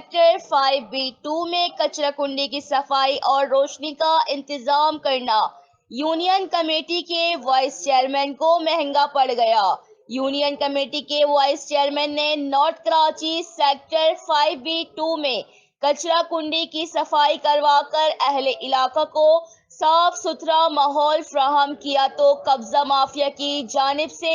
Sector 5B2 में कचरा कुंडी की सफाई और रोशनी का इंतजाम करना यूनियन कमेटी के वाइस चेयरमैन को महंगा पड़ गया। यूनियन कमेटी के वाइस चेयरमैन ने नॉर्थ कराची सेक्टर 5B2 में कचरा कुंडी की सफाई करवाकर अहले इलाका को साफ सुथरा माहौल फ्राहम किया तो कब्जा माफिया की जानिब से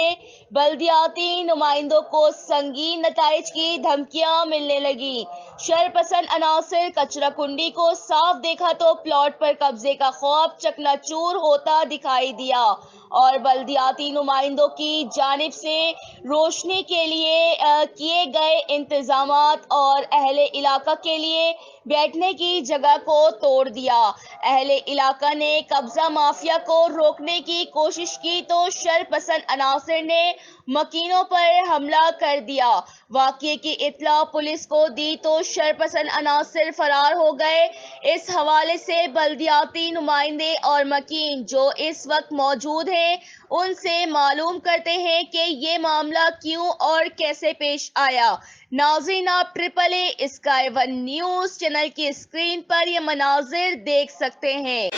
बल्दियाती नुमाइंदों को संगीन नताइज की धमकियां मिलने लगी। शरपसंद अनासिर कचरा कुंडी को साफ देखा तो प्लॉट पर कब्जे का खौफ चकनाचूर होता दिखाई दिया और बल्दियाती नुमाइंदों की जानिब से रोशनी के लिए किए गए इंतजामात और अहले इलाका के लिए बैठने की जगह को तोड़ दिया। अहले इलाका ने कब्जा माफिया को रोकने की कोशिश की तो शरपसंद अनासिर ने मकीनों पर हमला कर दिया। वाक़ये की इत्तला पुलिस को दी तो शरपसंद अनासिर फरार हो गए। इस हवाले से बल्दियाती नुमाइंदे और मकीन जो इस वक्त मौजूद हैं उनसे मालूम करते हैं कि ये मामला क्यों और कैसे पेश आया। नाज़रीन, आप AAA sky one news channel की स्क्रीन पर ये मनाजिर देख सकते हैं।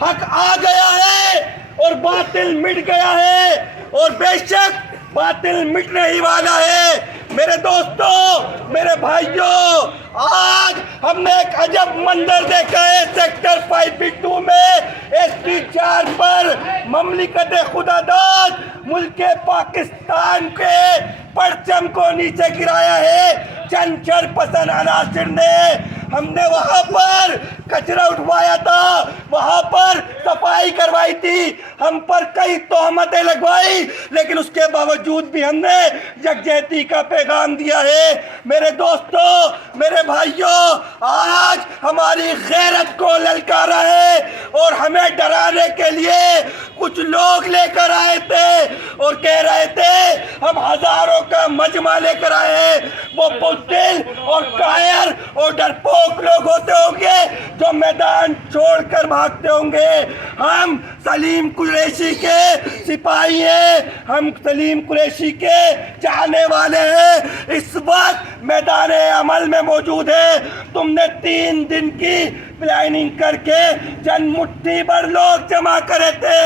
हक आ गया है और बातिल मिट गया है और बेशक बातिल मिटने ही वाला है। मेरे दोस्तों, मेरे भाइयों, आज हमने एक अजब मंजर देखा है सेक्टर 5B2 में। SP4 पर ममलिकत खुदादाद मुल्क पाकिस्तान के परचम को नीचे गिराया है चंद शरपसंद अनासिर ने। हमने वहां पर कचरा उठवाया था, वहां पर सफाई करवाई थी, हम पर कई तोहमतें लगवाई, लेकिन उसके बावजूद भी हमने यकजहती का पैगाम दिया है। मेरे दोस्तों, मेरे भाइयों, आज हमारी गैरत को ललकारा है और हमें डराने के लिए कुछ लोग लेकर आए थे और कह रहे थे हम हजारों का मजमा लेकर आए। वो बुज़दिल और कायर और डरपोक लोग होते होंगे जो मैदान छोड़कर भागते होंगे। हम सलीम कुरैशी के सिपाही हैं, हम सलीम कुरैशी के चाहने वाले हैं, इस वक्त मैदान अमल में मौजूद है। तुमने 3 दिन की प्लानिंग करके चंद मुट्ठी भर लोग जमा करे थे,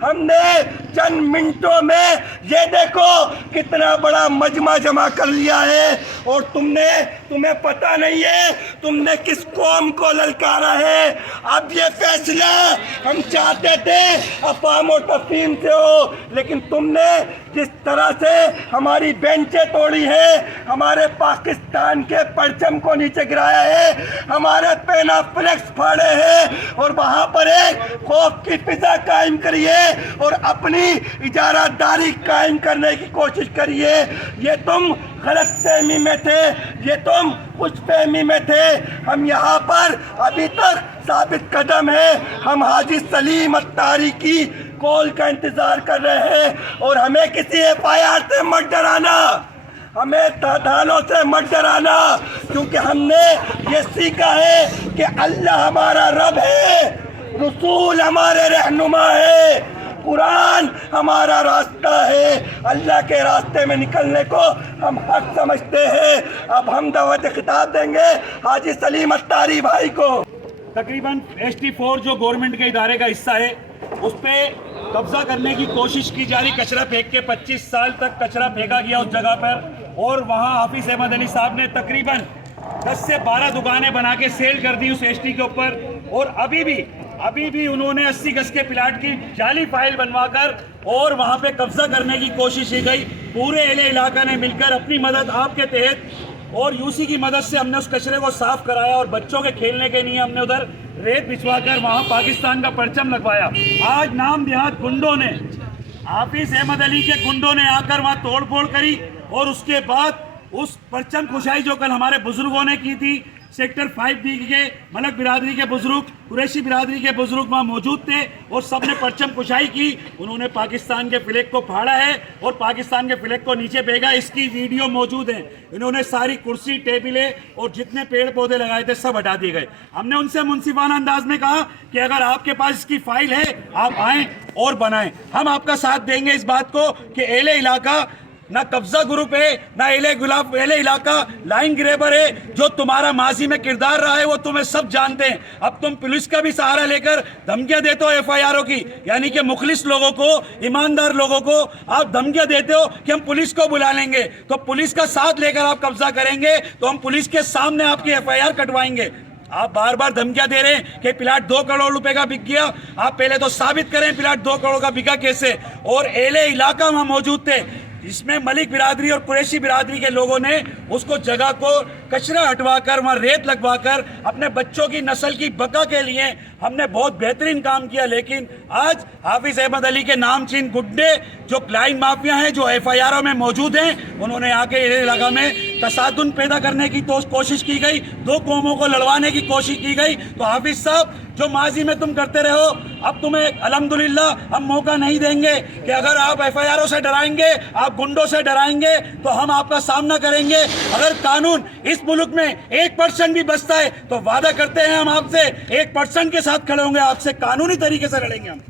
हमने चंद मिनटों में ये देखो कितना बड़ा मजमा जमा कर लिया है। और तुम्हें पता नहीं है तुमने किस कौम को ललकारा है। अब ये फैसला हम चाहते थे अफ़वाम और तफ़हीम से हो, लेकिन तुमने जिस तरह से हमारी बेंचें तोड़ी है, हमारे पाकिस्तान के परचम को नीचे गिराया है, हमारे पेनाफ्लेक्स फाड़े हैं और वहाँ पर एक खौफ की फिजा कायम करी है और अपनी इजारादारी कायम करने की कोशिश करी है। ये तुम गलतफहमी में थे, ये तुम खुशफहमी में थे। हम यहाँ पर अभी तक साबित कदम है, हम हाजी सलीम अत्तारी की कॉल का इंतजार कर रहे हैं और हमें किसी FIR से मत डराना, हमें थानों से मत डराना, क्योंकि हमने ये सीखा है कि अल्लाह हमारा रब है, रसूल हमारे रहनुमा है, कुरान हमारा रास्ता है। अल्लाह के रास्ते में निकलने को हम हक समझते हैं। अब हम दावत खिताब देंगे हाजी सलीम अत्तारी भाई को। तकरीबन ST4 जो गवर्नमेंट के इदारे का हिस्सा है उस पर कब्जा करने की कोशिश की जा रही। कचरा फेंक के 25 साल तक कचरा फेंका गया उस जगह पर और वहाँ हाफिज अहमद अली साहब ने तकरीबन 10 से 12 दुकानें बना के सेल कर दी उस ST के ऊपर। और अभी भी उन्होंने 80 गज के प्लाट की जाली फाइल बनवाकर और वहाँ पे कब्जा करने की कोशिश की गई। पूरे अहले इलाका ने मिलकर अपनी मदद आपके तहत और UC की मदद से हमने उस कचरे को साफ कराया और बच्चों के खेलने के लिए हमने उधर रेत बिछवाकर वहाँ पाकिस्तान का परचम लगवाया। आज नाम देहात गुंडों ने, हाफिज अहमद अली के गुंडों ने आकर वहाँ तोड़ फोड़ करी और उसके बाद उस परचम कुशाई जो कल हमारे बुजुर्गों ने की थी, सेक्टर 5B के मलक बिरादरी के बुजुर्ग, कुरैशी बिरादरी के बुजुर्ग वहाँ मौजूद थे और सबने परचम कुशाई की। उन्होंने पाकिस्तान के फ्लैग को फाड़ा है और पाकिस्तान के फ्लैग को नीचे फेंका। इसकी वीडियो मौजूद है। इन्होंने सारी कुर्सी, टेबलें और जितने पेड़ पौधे लगाए थे सब हटा दिए गए। हमने उनसे मुंसिफाना अंदाज में कहा कि अगर आपके पास इसकी फाइल है आप आएं और बनाएं। हम आपका साथ देंगे इस बात को कि एले इलाका ना कब्जा ग्रुप है, ना एले इलाका लाइन ग्रेबर है। जो तुम्हारा माजी में किरदार रहा है वो तुम्हें सब जानते हैं। अब तुम पुलिस का भी सहारा लेकर धमकियां देते हो FIRओं की, यानी कि मुखलिस लोगों को, ईमानदार लोगों को आप धमकियां देते हो कि हम पुलिस को बुला लेंगे। तो पुलिस का साथ लेकर आप कब्जा करेंगे तो हम पुलिस के सामने आपकी FIR कटवाएंगे। आप बार बार धमकियां दे रहे हैं कि प्लाट 2 करोड़ रुपए का बिक गया। आप पहले तो साबित करें प्लाट 2 करोड़ का बिका कैसे। और एले इलाका वहां मौजूद थे, इसमें मलिक बिरादरी और कुरैशी बिरादरी के लोगों ने उसको जगह को कचरा हटवाकर वहाँ रेत लगवाकर अपने बच्चों की नस्ल की बका के लिए हमने बहुत बेहतरीन काम किया। लेकिन आज हाफिज अहमद अली के नामचीन गुड्डे जो लाइन माफिया हैं, जो FIRओं में मौजूद हैं, उन्होंने आके इस इलाका में तसादुन पैदा करने की तो कोशिश की गई, 2 कौमों को लड़वाने की कोशिश की गई। तो हाफिज साहब, जो माजी में तुम करते रहो, अब तुम्हें अल्हम्दुलिल्लाह हम मौका नहीं देंगे कि अगर आप FIRओं से डराएंगे, आप गुंडों से डराएंगे तो हम आपका सामना करेंगे। अगर कानून इस मुल्क में 1% भी बचता है तो वादा करते हैं हम आपसे 1% के साथ खड़े होंगे, आपसे कानूनी तरीके से लड़ेंगे हम।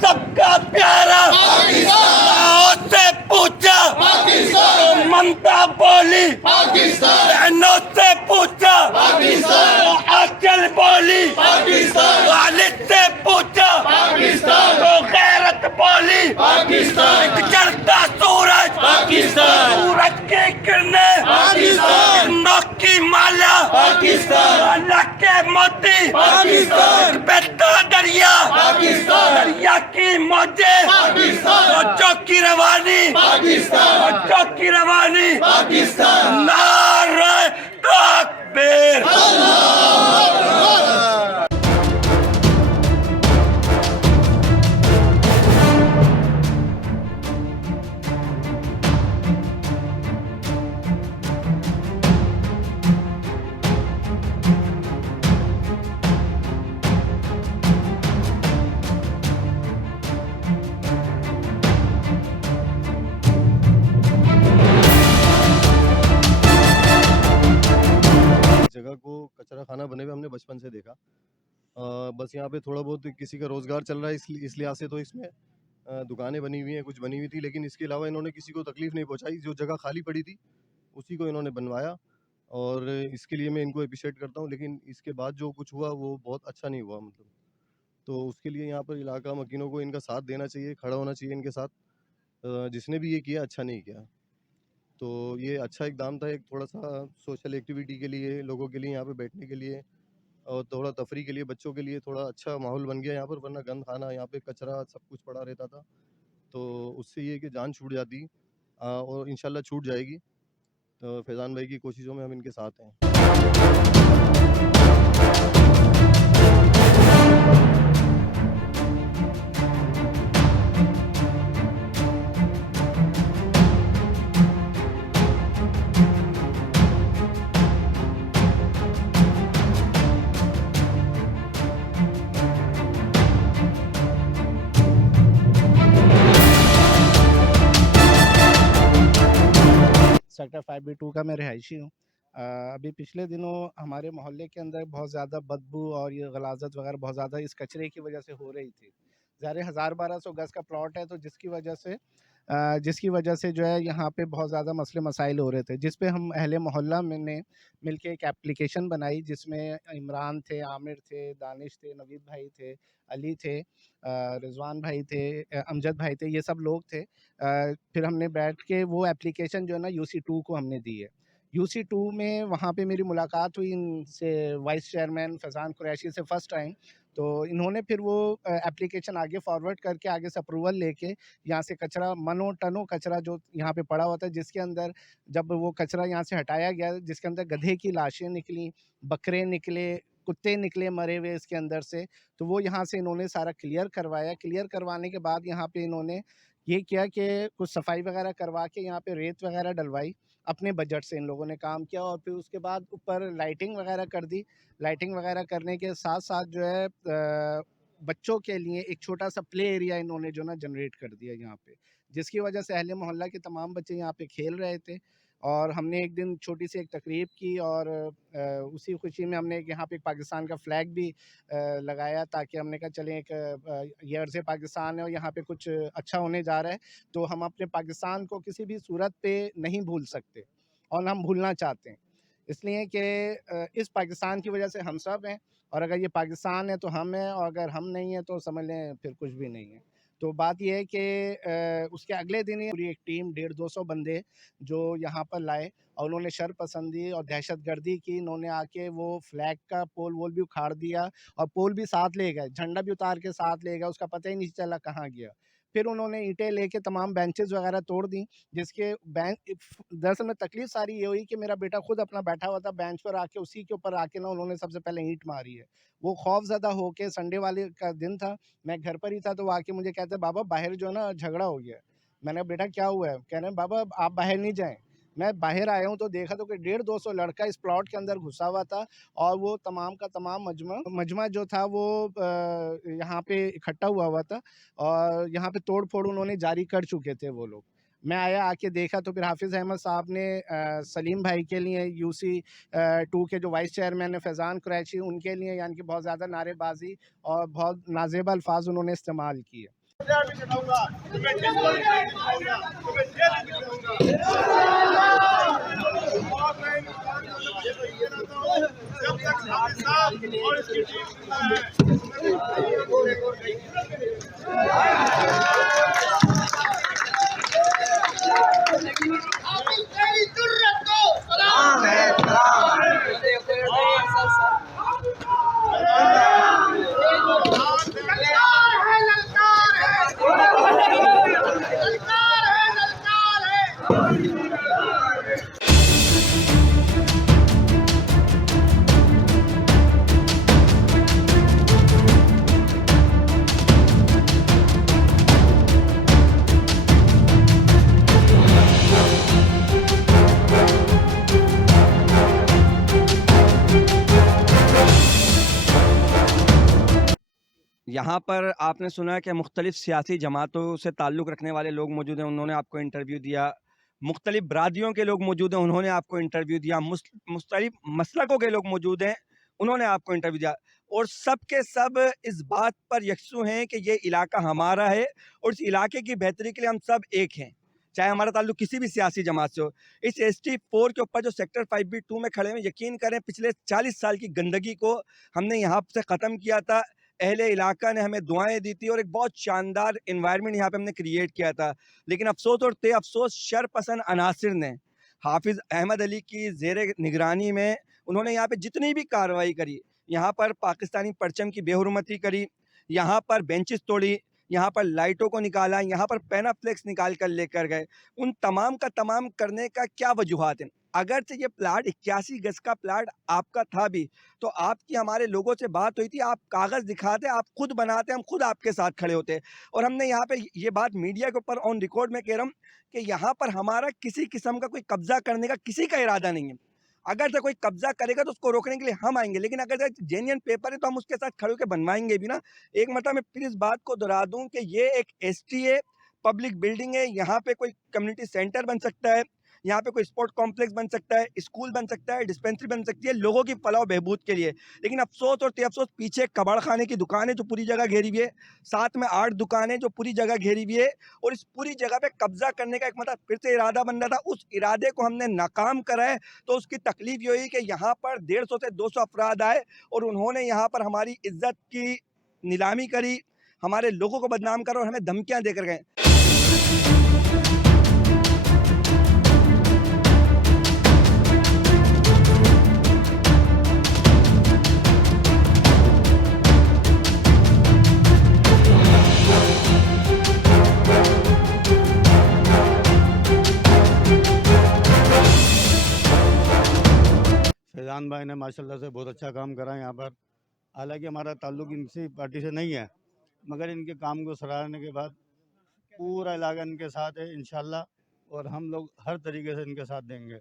सबका प्यारा लाहौर से पूछा तो ममता बोली, बहनों से पूछा तो आंचल बोली, वालिद से पूछा तो गैरत बोली। एक चढ़ता सूरज, सूरज की किरणें, किरणों की माला, माला के मोती, बहता दरिया, दरिया की मौजे, सोचो की रवानी, सोचो की रवानी। नारे तकबीर। जगह को कचरा खाना बने हुए हमने बचपन से देखा। बस यहाँ पे थोड़ा बहुत किसी का रोज़गार चल रहा है इस लिहाज से तो इसमें दुकानें बनी हुई हैं, कुछ बनी हुई थी, लेकिन इसके अलावा इन्होंने किसी को तकलीफ़ नहीं पहुँचाई। जो जगह खाली पड़ी थी उसी को इन्होंने बनवाया और इसके लिए मैं इनको एप्रिशिएट करता हूँ। लेकिन इसके बाद जो कुछ हुआ वो बहुत अच्छा नहीं हुआ, मतलब तो उसके लिए यहाँ पर इलाका मकीनों को इनका साथ देना चाहिए, खड़ा होना चाहिए इनके साथ। जिसने भी ये किया अच्छा नहीं किया। तो ये अच्छा इकदाम था, एक थोड़ा-सा सोशल एक्टिविटी के लिए, लोगों के लिए यहाँ पे बैठने के लिए और थोड़ा तफरीह के लिए, बच्चों के लिए थोड़ा अच्छा माहौल बन गया यहाँ पर, वरना गंद खाना, यहाँ पे कचरा सब कुछ पड़ा रहता था। तो उससे ये है कि जान छूट जाती और इंशाल्लाह छूट जाएगी। तो फैज़ान भाई की कोशिशों में हम इनके साथ हैं। सेक्टर 5B2 का मैं रहायशी हूँ। अभी पिछले दिनों हमारे मोहल्ले के अंदर बहुत ज़्यादा बदबू और ये गलाज़त वगैरह बहुत ज़्यादा इस कचरे की वजह से हो रही थी। ज़ाहिर है 1000-1200 गज़ का प्लॉट है, तो जिसकी वजह से जिसकी वजह से जो है यहाँ पे बहुत ज़्यादा मसले मसाइल हो रहे थे, जिस पे हम अहले मोहल्ला में ने मिलके एक एप्लीकेशन बनाई, जिसमें इमरान थे, आमिर थे, दानिश थे, नवीद भाई थे, अली थे, रिज़वान भाई थे, अमजद भाई थे, ये सब लोग थे। फिर हमने बैठ के वो एप्लीकेशन जो है ना UC2 को हमने दी है। UC2 में वहाँ पे मेरी मुलाकात हुई इनसे, वाइस चेयरमैन फैज़ान कुरैशी से फर्स्ट टाइम। तो इन्होंने फिर वो एप्लीकेशन आगे फॉरवर्ड करके आगे से अप्रूवल लेके यहाँ से कचरा, मनों टनों कचरा जो यहाँ पे पड़ा हुआ था, जिसके अंदर जब वो कचरा यहाँ से हटाया गया, जिसके अंदर गधे की लाशें निकली, बकरे निकले, कुत्ते निकले मरे हुए इसके अंदर से, तो वो यहाँ से इन्होंने सारा क्लियर करवाया। क्लियर करवाने के बाद यहाँ पे इन्होंने ये किया कि कुछ सफाई वगैरह करवा के यहाँ पे रेत वगैरह डलवाई, अपने बजट से इन लोगों ने काम किया। और फिर उसके बाद ऊपर लाइटिंग वगैरह कर दी। लाइटिंग वगैरह करने के साथ साथ जो है बच्चों के लिए एक छोटा सा प्ले एरिया इन्होंने जो ना जनरेट कर दिया यहाँ पे, जिसकी वजह से अहले मोहल्ला के तमाम बच्चे यहाँ पे खेल रहे थे। और हमने एक दिन छोटी सी एक तकरीब की, और उसी खुशी में हमने यहाँ पे पाकिस्तान का फ्लैग भी लगाया, ताकि हमने कहा चलें एक ये अर्ज़ पाकिस्तान है और यहाँ पे कुछ अच्छा होने जा रहा है, तो हम अपने पाकिस्तान को किसी भी सूरत पे नहीं भूल सकते और ना हम भूलना चाहते हैं। इसलिए कि इस पाकिस्तान की वजह से हम सब हैं, और अगर ये पाकिस्तान है तो हम हैं, और अगर हम नहीं हैं तो समझ लें फिर कुछ भी नहीं है। तो बात ये है कि उसके अगले दिन ही पूरी एक टीम 150-200 बंदे जो यहाँ पर लाए, और उन्होंने शरपसंदी और दहशतगर्दी की। इन्होंने आके वो फ्लैग का पोल वोल भी उखाड़ दिया, और पोल भी साथ ले गए, झंडा भी उतार के साथ ले गए, उसका पता ही नहीं चला कहाँ गया। फिर उन्होंने ईंटें लेके तमाम बेंचेस वगैरह तोड़ दी, जिसके दरअसल में तकलीफ सारी ये हुई कि मेरा बेटा खुद अपना बैठा हुआ था बेंच पर, आके उसी के ऊपर आके ना उन्होंने सबसे पहले ईंट मारी है। वो खौफज़दा होके, संडे वाले का दिन था, मैं घर पर ही था, तो वो आके मुझे कहते हैं, बाबा बाहर जो है ना झगड़ा हो गया है। मैंने कहा बेटा क्या हुआ है? कह रहे हैं बाबा आप बाहर नहीं जाएँ। मैं बाहर आया हूँ तो देखा तो कि 150-200 लड़का इस प्लॉट के अंदर घुसा हुआ था, और वो तमाम का तमाम मजमा जो था वो यहाँ पे इकट्ठा हुआ था, और यहाँ पे तोड़-फोड़ उन्होंने जारी कर चुके थे वो लोग। मैं आया, आके देखा तो फिर हाफ़िज़ अहमद साहब ने सलीम भाई के लिए, UC2 के जो वाइस चेयरमैन है फैज़ान कुरैशी, उनके लिए यानी कि बहुत ज़्यादा नारेबाज़ी और बहुत नाज़ेब अल्फ़ाज़ उन्होंने इस्तेमाल किए। यहाँ पर आपने सुना कि मुख्तलिफ़ सियासी जमातों से ताल्लुक़ रखने वाले लोग मौजूद हैं, उन्होंने आपको इंटरव्यू दिया। मुख्तलिफ़ बरादरियों के लोग मौजूद हैं, उन्होंने आपको इंटरव्यू दिया। मुख्तलिफ़ मसलकों के लोग मौजूद हैं, उन्होंने आपको इंटरव्यू दिया। और सब के सब इस बात पर यकसू हैं कि ये इलाका हमारा है, और इस इलाके की बेहतरी के लिए हम सब एक हैं, चाहे हमारा ताल्लुक़ किसी भी सियासी जमात से हो। इस ST4 के ऊपर जो सेक्टर 5B2 में खड़े हैं, यकीन करें पिछले 40 साल की गंदगी को हमने यहाँ से ख़त्म किया था। अहले इलाका ने हमें दुआएं दी थी, और एक बहुत शानदार इन्वायरमेंट यहाँ पे हमने क्रिएट किया था। लेकिन अफसोस और अफसोस शरपसंद अनासिर ने हाफिज़ अहमद अली की ज़ेरे निगरानी में उन्होंने यहाँ पे जितनी भी कार्रवाई करी, यहाँ पर पाकिस्तानी परचम की बेहुरमती करी, यहाँ पर बेंचेस तोड़ी, यहाँ पर लाइटों को निकाला, यहाँ पर पैनाफ्लेक्स निकाल कर लेकर गए। उन तमाम का तमाम करने का क्या वजूहात हैं? अगर से ये प्लाट 81 गज का प्लाट आपका था भी, तो आपकी हमारे लोगों से बात हुई थी, आप कागज़ दिखाते, आप खुद बनाते, हम खुद आपके साथ खड़े होते। और हमने यहाँ पे ये बात मीडिया के ऊपर ऑन रिकॉर्ड में कह रहा हूँ कि यहाँ पर हमारा किसी किस्म का कोई कब्ज़ा करने का किसी का इरादा नहीं है। अगर से कोई कब्ज़ा करेगा तो उसको रोकने के लिए हम आएंगे, लेकिन अगर से जेन्युइन पेपर है तो हम उसके साथ खड़े होकर बनवाएंगे भी ना। एक मतलब मैं फिर इस बात को दोहरा दूँ कि ये एक STA पब्लिक बिल्डिंग है, यहाँ पे कोई कम्युनिटी सेंटर बन सकता है, यहाँ पे कोई स्पोर्ट कॉम्प्लेक्स बन सकता है, स्कूल बन सकता है, डिस्पेंसरी बन सकती है लोगों की फलाह बहबूद के लिए। लेकिन अफसोस और अफसोस पीछे कबाड़ खाने की दुकान है जो पूरी जगह घेरी हुई है, साथ में 8 दुकानें जो पूरी जगह घेरी हुई है, और इस पूरी जगह पे कब्जा करने का एक मतलब फिर से इरादा बन रहा था। उस इरादे को हमने नाकाम करा है। तो उसकी तकलीफ ये हुई कि यहाँ पर 150 से 200 अफराद आए और उन्होंने यहाँ पर हमारी इज्जत की नीलामी करी, हमारे लोगों को बदनाम करा और हमें धमकियां देकर गए। फैज़ान भाई ने माशाल्लाह से बहुत अच्छा काम करा यहाँ पर। हालांकि हमारा ताल्लुक इनसी पार्टी से नहीं है, मगर इनके काम को सराहने के बाद पूरा इलाका इनके साथ है इंशाल्लाह, और हम लोग हर तरीके से इनके साथ देंगे।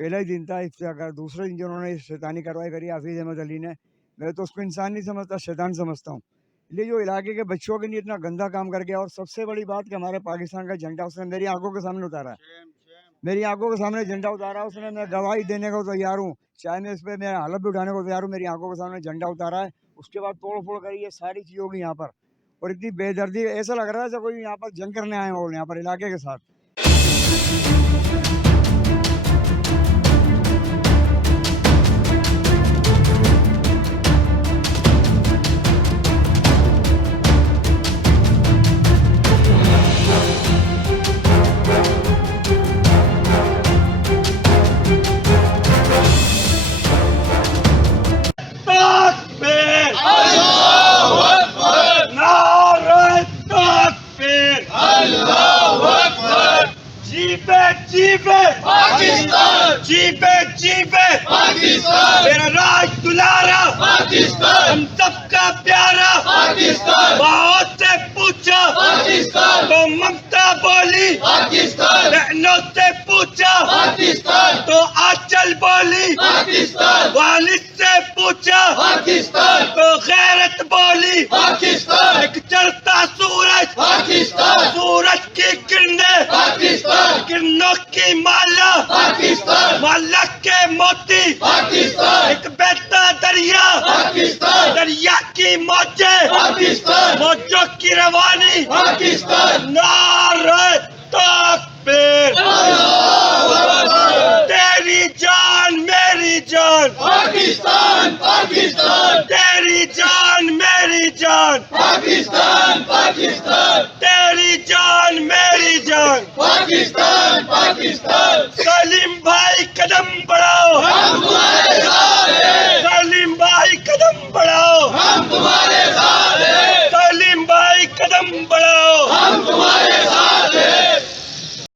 पहला ही दिन था इफ्तिया का, दूसरे दिन जो उन्होंने शैतानी कार्रवाई करी हाफिज अहमद अली ने, मैं तो उसको इंसान नहीं समझता, शैतान समझता हूँ। इसलिए जो इलाके के बच्चों के लिए इतना गंदा काम कर गया, और सबसे बड़ी बात कि हमारे पाकिस्तान का झंडा उसने मेरी आंखों के सामने उतारा है, मेरी आंखों के सामने झंडा उतारा उसने। मैं गवाही देने को तैयार हूँ, चाहे मैं इस पर मेरा हालत भी उठाने को तैयार हूँ। मेरी आंखों के सामने झंडा उतारा है, उसके बाद तोड़ फोड़ करी, ये सारी चीज़ होगी यहाँ पर। और इतनी बेदर्दी, ऐसा लग रहा है जैसे कोई यहाँ पर जंग करने आए हो यहाँ पर इलाके के साथ। तकबीर! नारे तकबीर! जीपे जीपे पाकिस्तान, जीपे जीपे पाकिस्तान, मेरा राज दुलारा पाकिस्तान, हम सबका प्यारा पाकिस्तान। बहुत से पूछा पाकिस्तान, तो ममता बोली पाकिस्तान, बहनों से पूछा पाकिस्तान, तो आंचल बोली पाकिस्तान, वालिद से पूछा पाकिस्तान, तो गैरत बोली पाकिस्तान। एक चढ़ता सूरज पाकिस्तान, सूरज की किरणें पाकिस्तान, किरणों की माला पाकिस्तान, माला के मोती पाकिस्तान। एक बहता दरिया पाकिस्तान, दरिया की मौजें पाकिस्तान, मौजों की रवानी पाकिस्तान। नारे तकबीर! तेरी जान मेरी जान पाकिस्तान, पाकिस्तान, तेरी जान मेरी जान पाकिस्तान, पाकिस्तान, तेरी जान मेरी जान पाकिस्तान, पाकिस्तान। सलीम भाई कदम बढ़ाओ, हम तुम्हारे साथ हैं। सलीम भाई कदम बढ़ाओ, हम तुम्हारे साथ हैं। सलीम भाई कदम बढ़ाओ, हम तुम्हारे